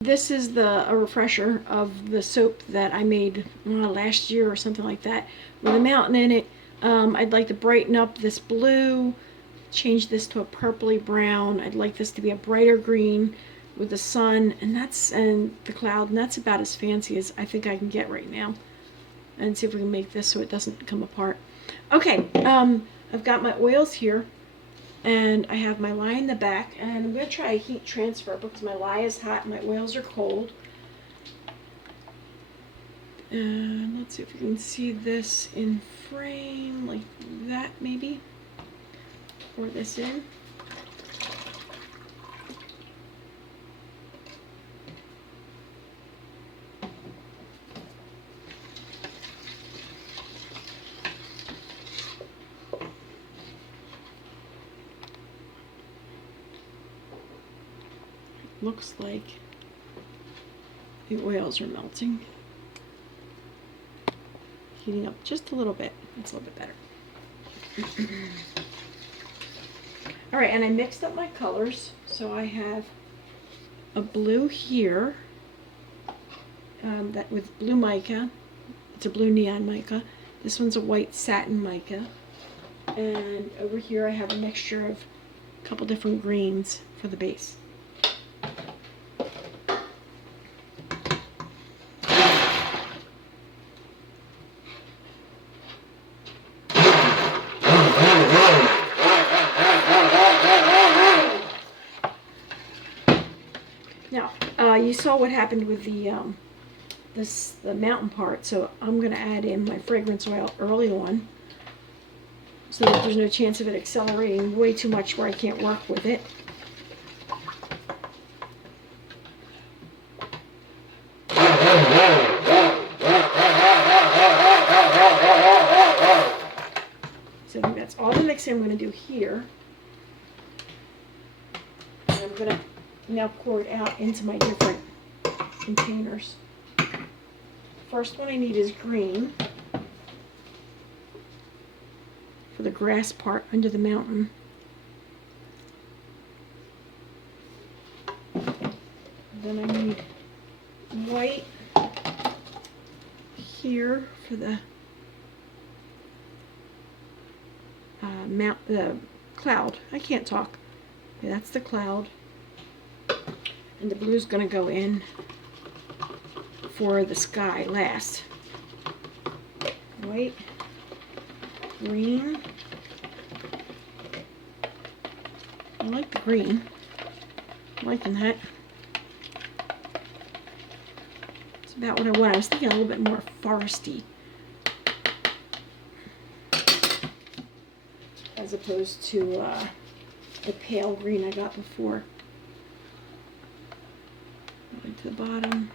This is a refresher of the soap that I made last year or something like that with a mountain in it. I'd like to brighten up this blue, change this to a purpley brown. I'd like this to be a brighter green with the sun and the cloud, and that's about as fancy as I think I can get right now. And see if we can make this so it doesn't come apart. Okay, I've got my oils here, and I have my lye in the back, and I'm going to try a heat transfer because my lye is hot and my oils are cold. And let's see if we can see this in frame like that, maybe. Pour this in. Looks like the oils are melting. Heating up just a little bit. It's a little bit better. All right, and I mixed up my colors. So I have a blue here, that with blue mica. It's a blue neon mica. This one's a white satin mica. And over here I have a mixture of a couple different greens for the base. Now, you saw what happened with the mountain part, so I'm going to add in my fragrance oil early on, so that there's no chance of it accelerating way too much where I can't work with it. So I think that's all the mixing I'm going to do here. And I'm going to now pour it out into my different containers. First one I need is green for the grass part under the mountain. Then I need white here for the the cloud. I can't talk. Okay, that's the cloud. And the blue's going to go in for the sky last. White, green. I like the green. I'm liking that. It's about what I want. I was thinking a little bit more foresty, as opposed to the pale green I got before. Going to the bottom.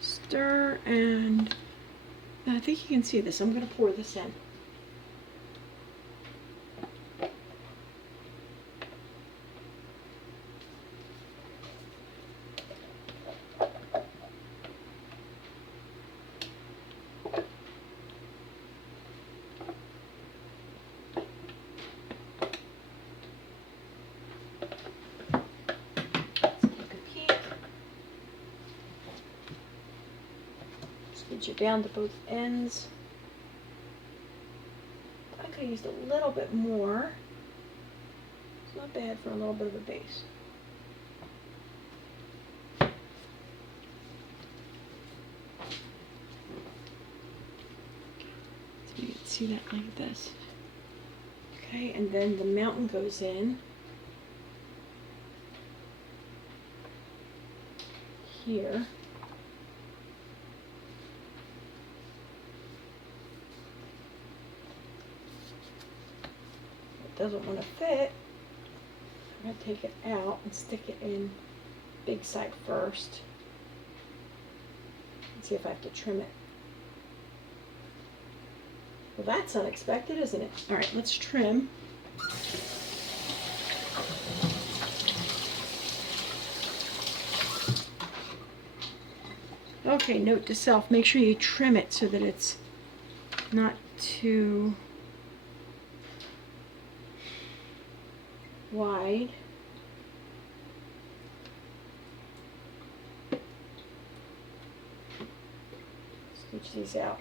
Stir, and I think you can see this. I'm going to pour this in. You down to both ends. I could have used a little bit more. It's not bad for a little bit of a base. So you can see that like this. Okay, and then the mountain goes in here. Doesn't want to fit, I'm going to take it out and stick it in big side first and see if I have to trim it. Well, that's unexpected, isn't it? All right, let's trim. Okay, note to self, make sure you trim it so that it's not too wide. Switch these out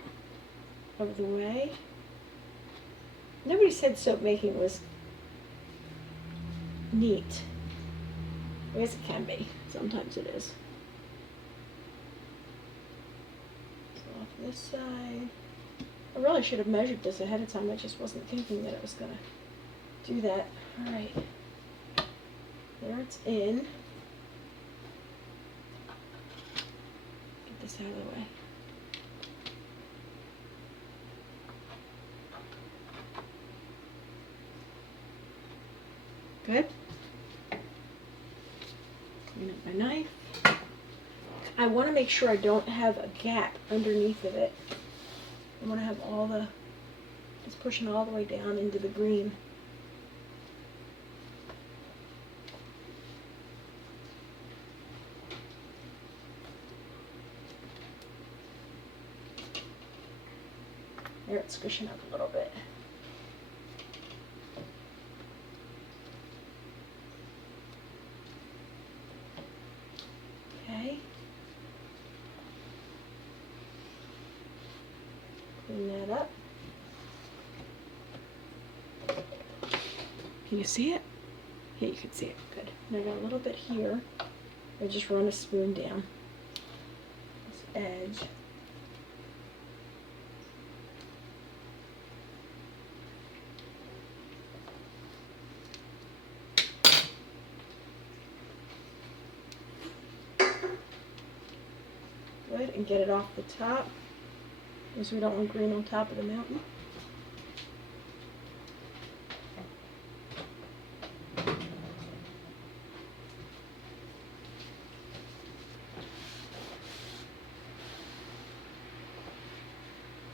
of the way. Nobody said soap making was neat. I guess it can be. Sometimes it is. So off this side. I really should have measured this ahead of time. I just wasn't thinking that it was going to do that. Alright. There it's in. Get this out of the way. Good. Clean up my knife. I want to make sure I don't have a gap underneath of it. I want to have all the, just pushing all the way down into the green. There, it's squishing up a little bit. Okay. Clean that up. Can you see it? Yeah, you can see it. Good. And I got a little bit here. I just run a spoon down this edge. Good, and get it off the top, because we don't want green on top of the mountain.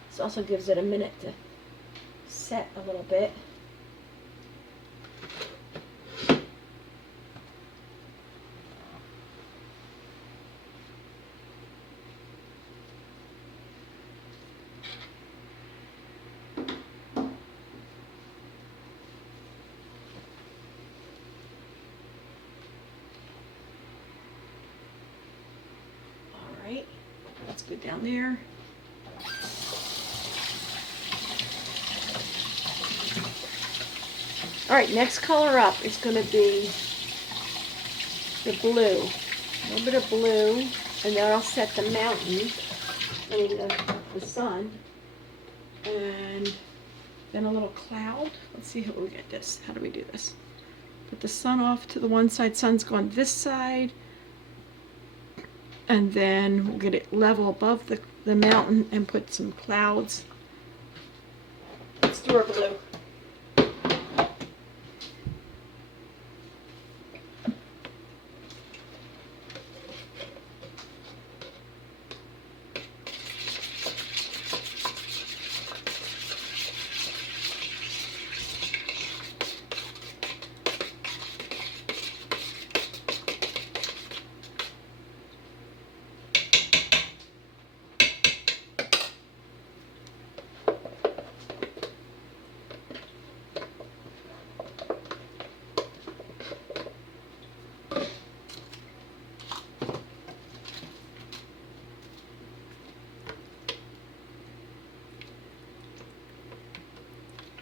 This also gives it a minute to set a little bit. Alright, that's good down there. Alright, next color up is going to be the blue. A little bit of blue, and then I'll set the mountain, I mean the sun, and then a little cloud. Let's see how we get this. How do we do this? Put the sun off to the one side, sun's going this side, and then we'll get it level above the mountain and put some clouds. Let's do our blue.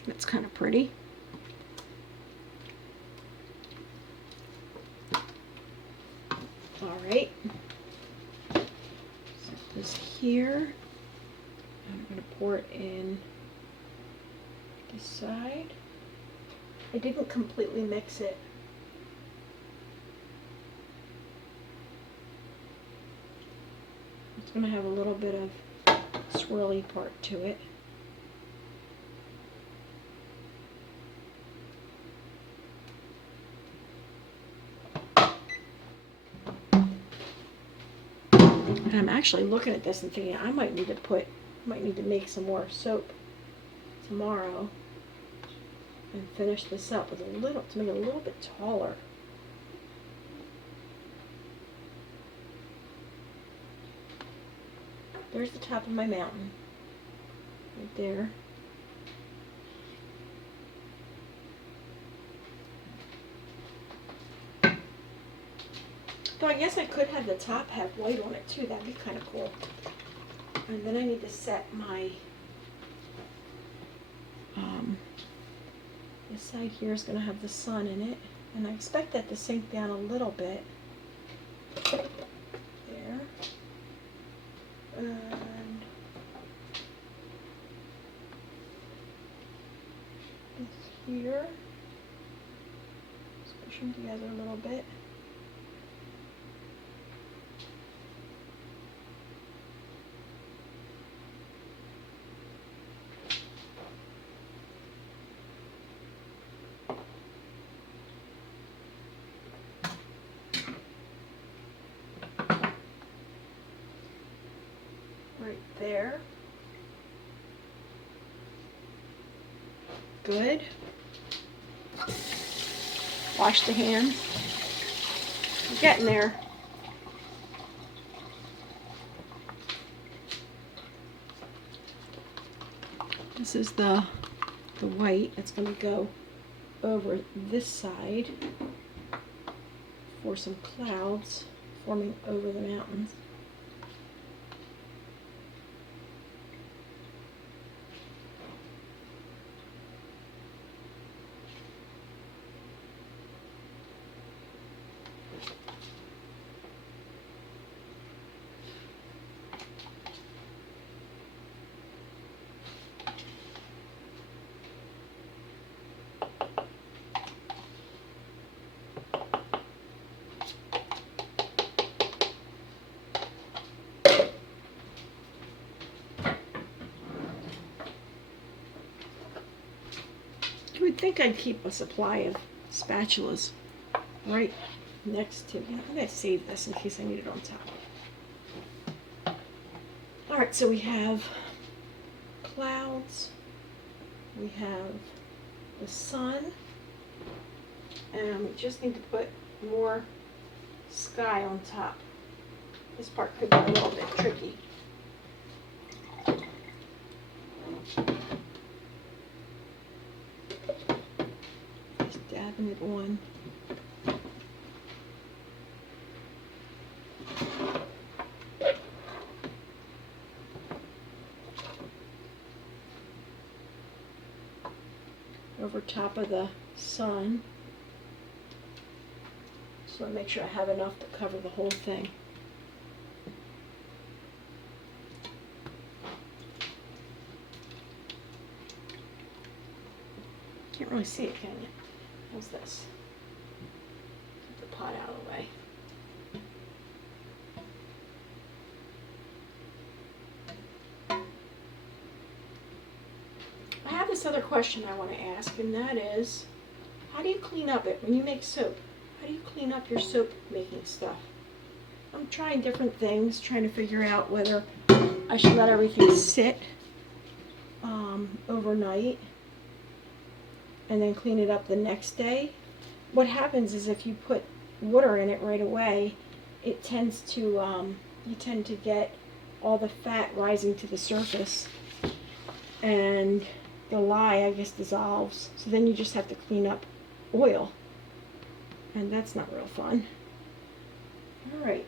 That's kind of pretty. All right. Set this here. I'm going to pour it in this side. I didn't completely mix it. It's going to have a little bit of swirly part to it. And I'm actually looking at this and thinking I might need to make some more soap tomorrow and finish this up with to make it a little bit taller. There's the top of my mountain, right there. So I guess I could have the top have white on it too. That'd be kind of cool. And then I need to set my, this side here is going to have the sun in it. And I expect that to sink down a little bit. There. And here. Just push them together a little bit. Right there. Good. Wash the hands. We're getting there. This is the white that's going to go over this side for some clouds forming over the mountains. You would think I'd keep a supply of spatulas right next to me. I'm going to save this in case I need it on top. Alright, so we have clouds, we have the sun, and we just need to put more sky on top. This part could be a little bit tricky. Just dabbing it on. Over top of the sun. Just want to make sure I have enough to cover the whole thing. Can't really see it, can you? How's this? Get the pot out of the way. I have this other question I want to ask, and that is, how do you clean up it when you make soap? How do you clean up your soap making stuff? I'm trying different things, trying to figure out whether I should let everything sit overnight and then clean it up the next day. What happens is if you put water in it right away, it tends to, you tend to get all the fat rising to the surface, and the lye, I guess, dissolves. So then you just have to clean up oil, and that's not real fun. All right.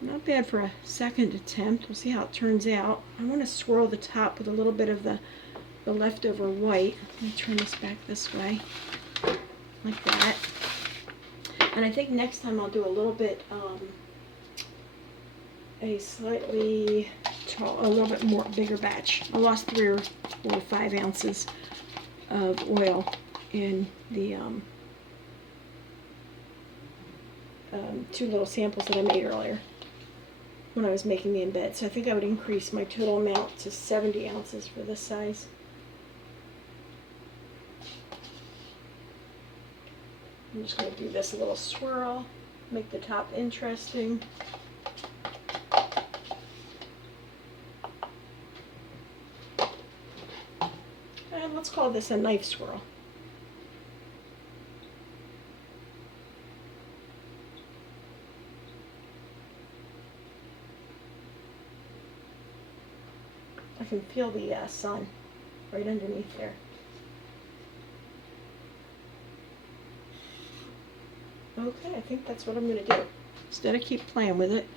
Not bad for a second attempt. We'll see how it turns out. I want to swirl the top with a little bit of the leftover white. Let me turn this back this way, like that. And I think next time I'll do a little bit, a slightly tall, a little bit more bigger batch. I lost 3 or 4 or 5 ounces of oil in the 2 little samples that I made earlier when I was making the embed. So I think I would increase my total amount to 70 ounces for this size. I'm just going to do this little swirl, make the top interesting. And let's call this a knife swirl. I can feel the sun right underneath there. Okay, I think that's what I'm going to do. Instead of keep playing with it,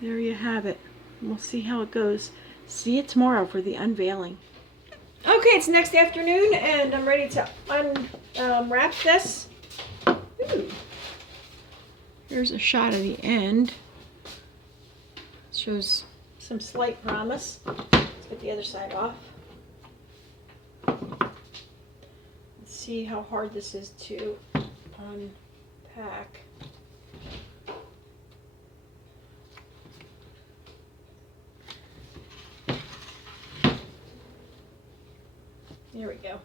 there you have it. We'll see how it goes. See you tomorrow for the unveiling. Okay, it's next afternoon and I'm ready to unwrap this. Ooh. Here's a shot of the end. Shows some slight promise. Let's get the other side off. Let's see how hard this is to unpack. There we go.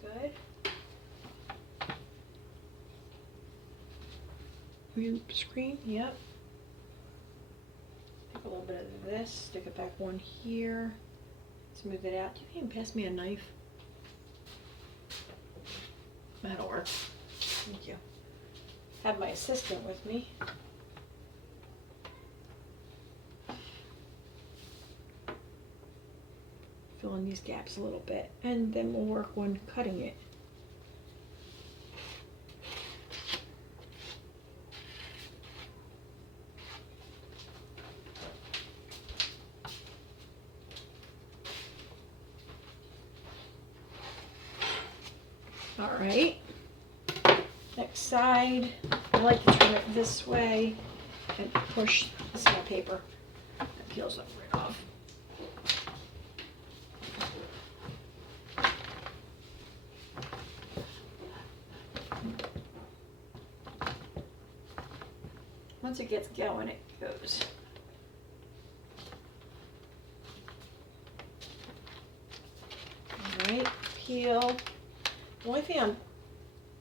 Good. Green screen, yep. Take a little bit of this, stick it back one here, smooth it out. You can even pass me a knife. That'll work. Thank you. Have my assistant with me. Fill in these gaps a little bit, and then we'll work on cutting it. All right, next side. I like to turn it this way and push. This is my paper. That peels up right off. Once it gets going, it goes. All right, peel. The only thing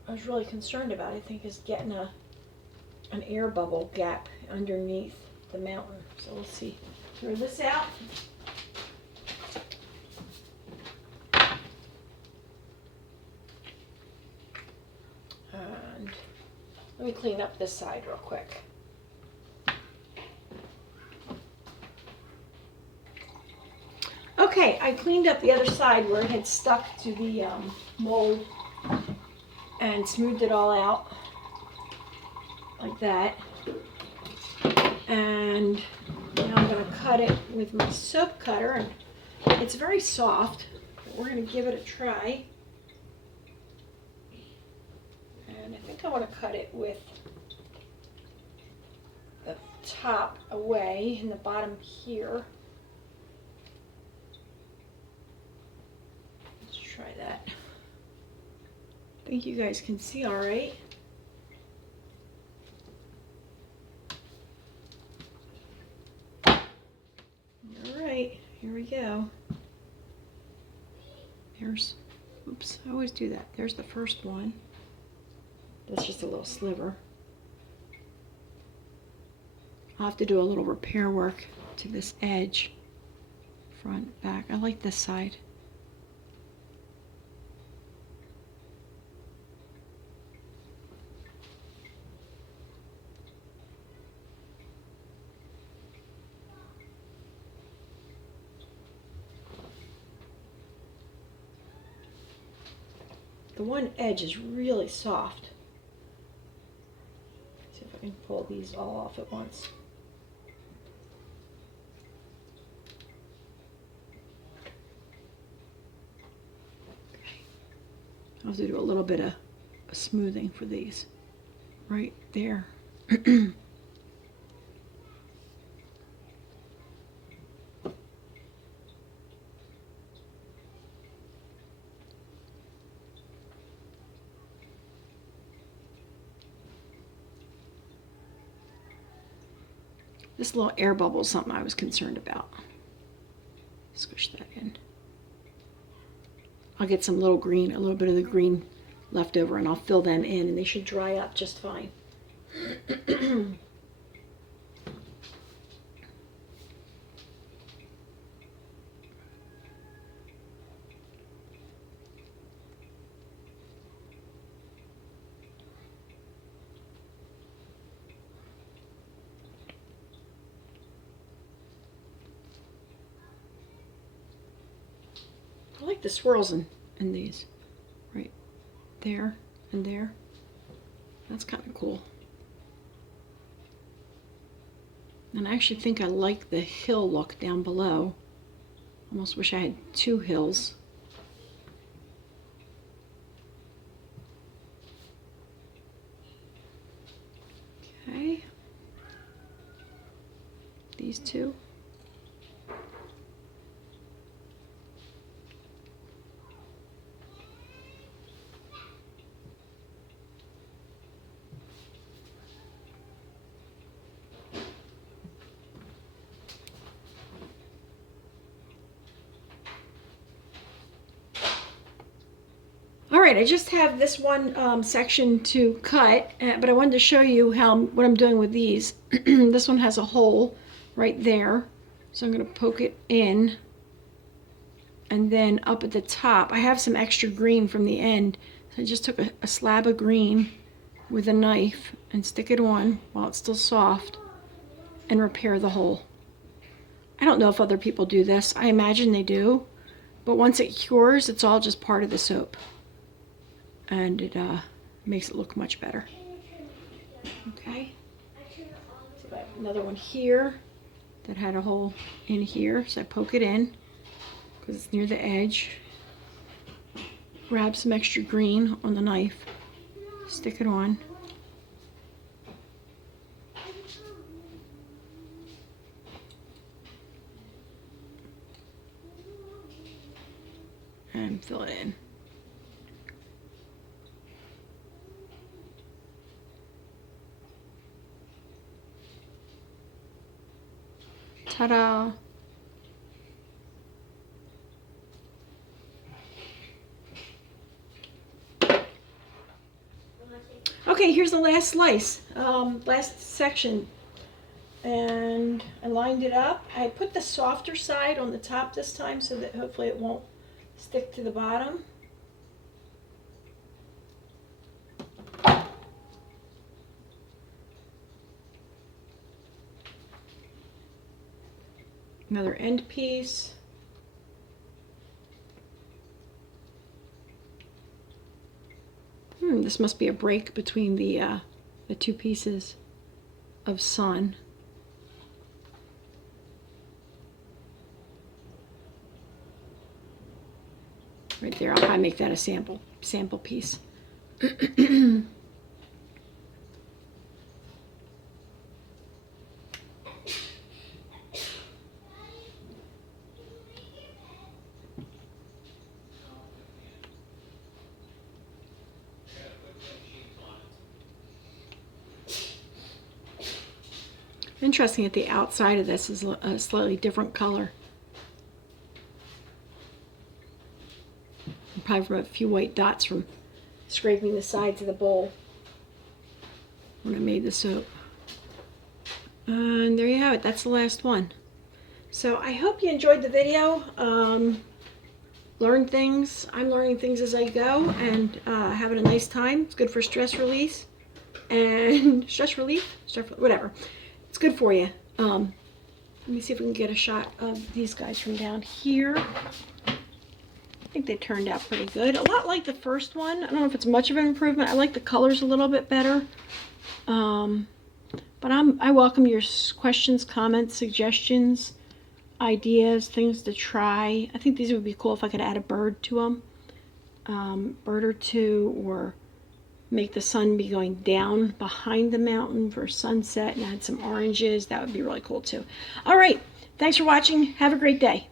I was really concerned about, I think, is getting an air bubble gap underneath the mountain. So we'll see. Throw this out. And let me clean up this side real quick. Okay, I cleaned up the other side where it had stuck to the mold and smoothed it all out like that. And now I'm going to cut it with my soap cutter. And it's very soft, but we're going to give it a try. And I think I want to cut it with the top away and the bottom here. Try that. I think you guys can see all right. All right, here we go. There's, oops, I always do that. There's the first one. That's just a little sliver. I'll have to do a little repair work to this edge, front, back. I like this side. The one edge is really soft. Let's see if I can pull these all off at once. Okay. I'll have to do a little bit of smoothing for these right there. This little air bubble is something I was concerned about. Squish that in. I'll get some little green, a little bit of the green left over, and I'll fill them in, and they should dry up just fine. I like the swirls in these, right there and there. That's kind of cool. And I actually think I like the hill look down below. Almost wish I had two hills. Okay. These two. Alright, I just have this one section to cut, but I wanted to show you what I'm doing with these. This one has a hole right there, so I'm going to poke it in, and then up at the top I have some extra green from the end, so I just took a slab of green with a knife and stick it on while it's still soft and repair the hole. I don't know if other people do this. I imagine they do, but once it cures, it's all just part of the soap. And it makes it look much better. Okay. So I have another one here that had a hole in here, so I poke it in because it's near the edge. Grab some extra green on the knife, stick it on. And fill it in. Ta-da! Okay, here's the last slice, last section. And I lined it up. I put the softer side on the top this time so that hopefully it won't stick to the bottom. Another end piece. This must be a break between the two pieces of sun. Right there, I'll probably make that a sample piece. Interesting that the outside of this is a slightly different color. Probably from a few white dots from scraping the sides of the bowl when I made the soap. And there you have it. That's the last one. So I hope you enjoyed the video. Learn things. I'm learning things as I go and having a nice time. It's good for stress release and whatever. It's good for you. Let me see if we can get a shot of these guys from down here. I think they turned out pretty good. A lot like the first one. I don't know if it's much of an improvement. I like the colors a little bit better. But I welcome your questions, comments, suggestions, ideas, things to try. I think these would be cool if I could add a bird to them. Bird or two, or make the sun be going down behind the mountain for sunset and add some oranges. That would be really cool too. All right. Thanks for watching. Have a great day.